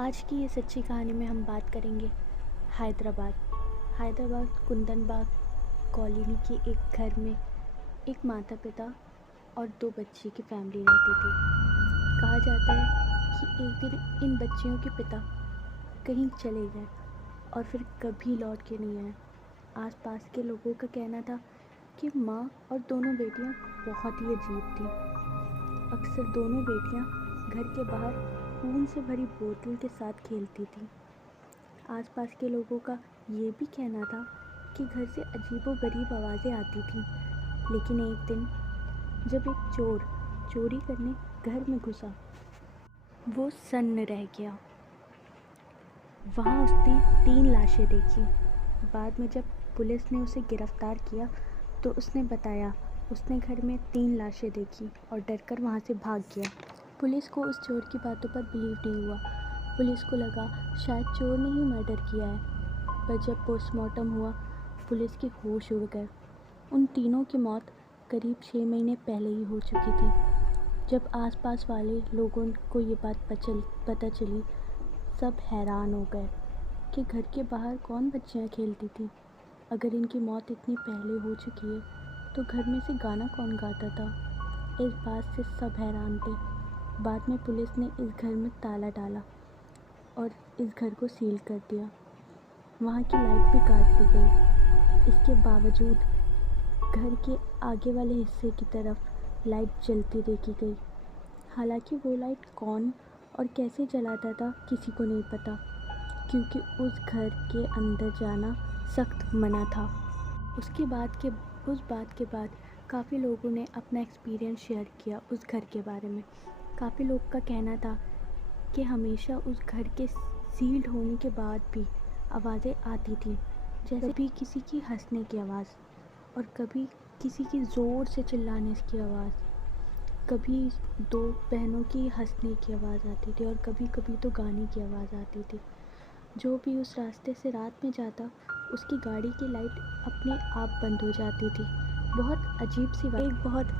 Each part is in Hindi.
आज की ये सच्ची कहानी में हम बात करेंगे हैदराबाद कुंदन बाग कॉलोनी के एक घर में एक माता पिता और दो बच्ची की फैमिली रहती थी। कहा जाता है कि एक दिन इन बच्चियों के पिता कहीं चले गए और फिर कभी लौट के नहीं आए। आसपास के लोगों का कहना था कि माँ और दोनों बेटियाँ बहुत ही अजीब थी। अक्सर दोनों बेटियाँ घर के बाहर खून से भरी बोतल के साथ खेलती थी। आसपास के लोगों का ये भी कहना था कि घर से अजीबोगरीब आवाज़ें आती थीं। लेकिन एक दिन जब एक चोर चोरी करने घर में घुसा, वो सन्न रह गया। वहाँ उसने 3 लाशें देखी। बाद में जब पुलिस ने उसे गिरफ्तार किया तो उसने बताया उसने घर में 3 लाशें देखी और डरकर वहाँ से भाग गया। पुलिस को उस चोर की बातों पर बिलीव नहीं हुआ। पुलिस को लगा शायद चोर ने ही मर्डर किया है। पर जब पोस्टमार्टम हुआ, पुलिस के होश उड़ गए। उन तीनों की मौत करीब 6 महीने पहले ही हो चुकी थी। जब आसपास वाले लोगों को ये बात पता चली, सब हैरान हो गए कि घर के बाहर कौन बच्चियाँ खेलती थी। अगर इनकी मौत इतनी पहले हो चुकी है तो घर में से गाना कौन गाता था। इस बात से सब हैरान थे। बाद में पुलिस ने इस घर में ताला डाला और इस घर को सील कर दिया। वहाँ की लाइट भी काट दी गई। इसके बावजूद घर के आगे वाले हिस्से की तरफ लाइट जलती देखी गई। हालांकि वो लाइट कौन और कैसे जलाता था किसी को नहीं पता, क्योंकि उस घर के अंदर जाना सख्त मना था। उस बात के बाद काफ़ी लोगों ने अपना एक्सपीरियंस शेयर किया उस घर के बारे में। काफ़ी लोग का कहना था कि हमेशा उस घर के सील्ड होने के बाद भी आवाज़ें आती थी, जैसे कभी किसी की हंसने की आवाज़ और कभी किसी की ज़ोर से चिल्लाने की आवाज़, कभी दो बहनों की हंसने की आवाज़ आती थी और कभी कभी तो गाने की आवाज़ आती थी। जो भी उस रास्ते से रात में जाता, उसकी गाड़ी की लाइट अपने आप बंद हो जाती थी। बहुत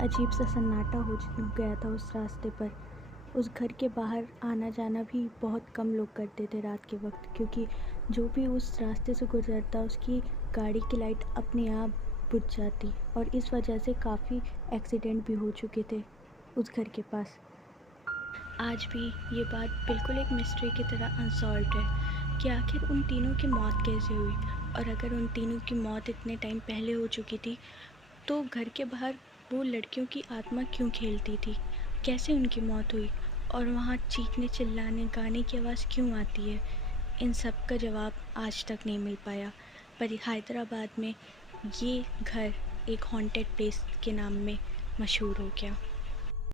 अजीब सा सन्नाटा हो गया था उस रास्ते पर। उस घर के बाहर आना जाना भी बहुत कम लोग करते थे रात के वक्त, क्योंकि जो भी उस रास्ते से गुजरता उसकी गाड़ी की लाइट अपने आप बुझ जाती और इस वजह से काफ़ी एक्सीडेंट भी हो चुके थे उस घर के पास। आज भी ये बात बिल्कुल एक मिस्ट्री की तरह अनसॉल्व्ड है कि आखिर उन तीनों की मौत कैसे हुई, और अगर उन तीनों की मौत इतने टाइम पहले हो चुकी थी तो घर के बाहर वो लड़कियों की आत्मा क्यों खेलती थी, कैसे उनकी मौत हुई, और वहाँ चीखने चिल्लाने गाने की आवाज़ क्यों आती है। इन सब का जवाब आज तक नहीं मिल पाया। पर हैदराबाद में ये घर एक हॉन्टेड प्लेस के नाम में मशहूर हो गया।